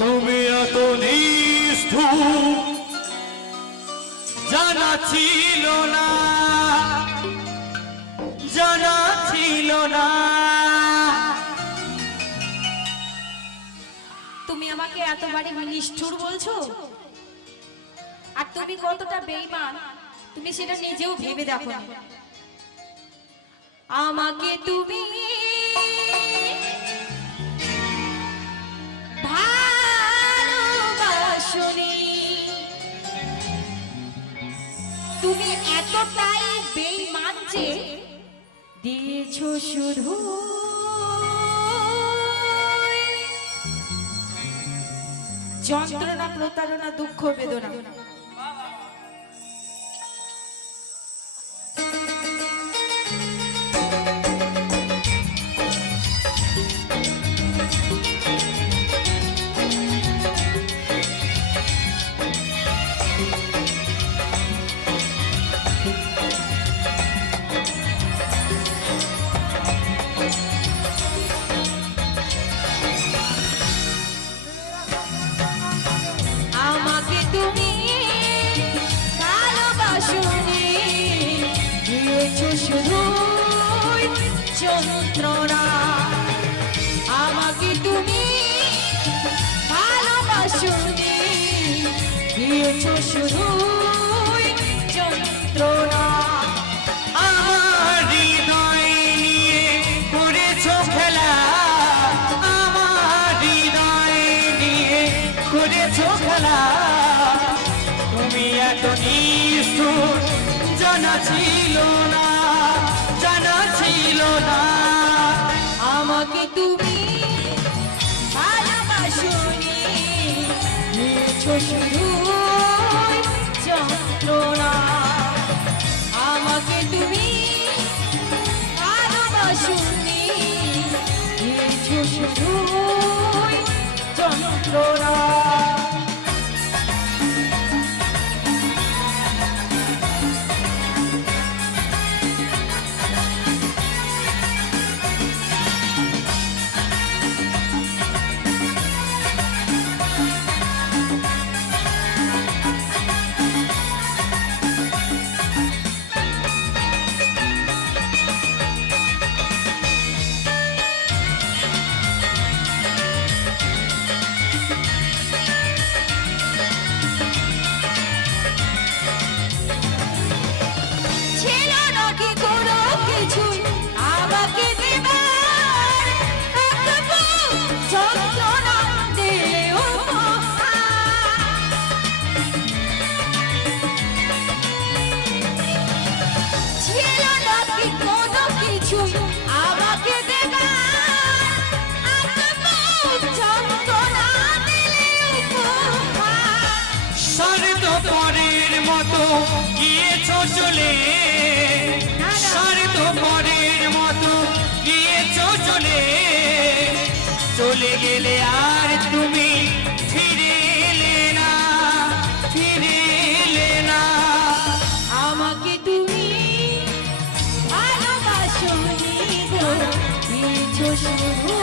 এত নিষ্ঠুর, জানা ছিল না, জানা ছিল না তুমি আমাকে এতবারে নিষ্ঠুর বলছো আর তুমি কতটা বেইমান তুমি সেটা নিজেও ভেবে দেখো। আমাকে তুমি বেইমান যে দিয়েছ শুধু যন্ত্রণা প্রতারণা দুঃখ বেদনা। এত নিষ্ঠুর, জানা ছিল না, জানা ছিল না। আমাকে তুমি ভালোবাসনি শুধু যন্ত্রণা। আমাকে তুমি ভালোবাসনি শুধু যন্ত্রণা। গিয়েছো চলে, স্বার্থ পরের মতো গিয়েছো চলে। চলে গেলে আর তুমি ফিরে না ফিরে না। আমাকে তুমি ভালোবাসনি গো দিয়েছ শুধু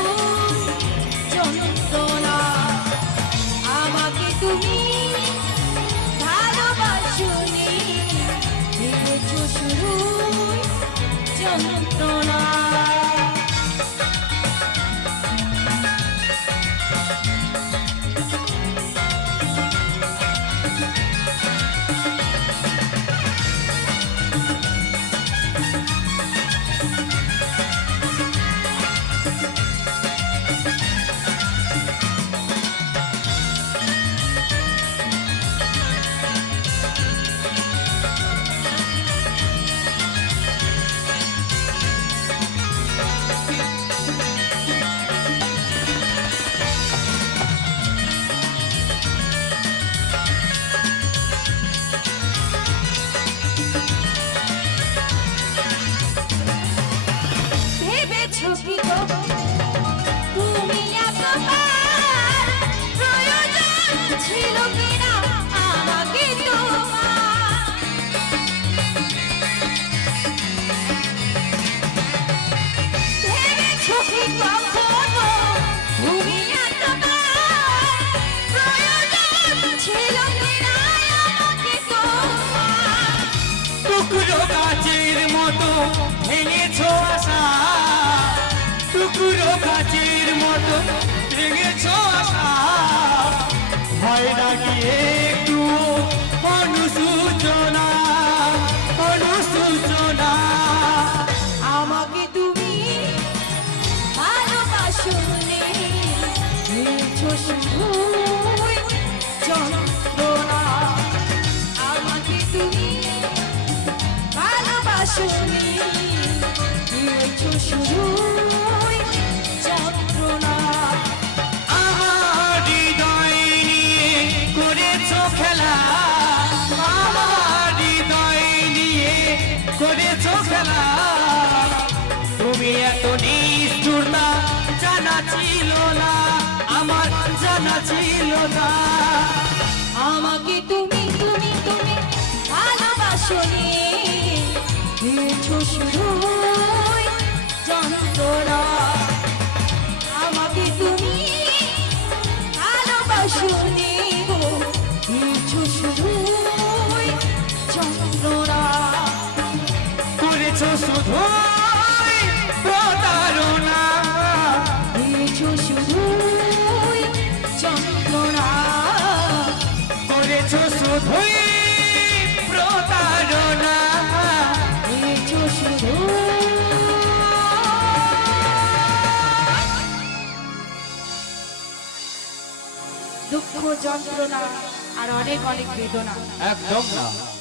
যন্ত্রণা হয় ডাকি একটু। অনুসূচনা অনুসূচনা। আমাকে তুমি ভালোবাসো শুনে শুধু। no দুঃখ যন্ত্রণা আর অনেক অনেক বেদনা। একদম না।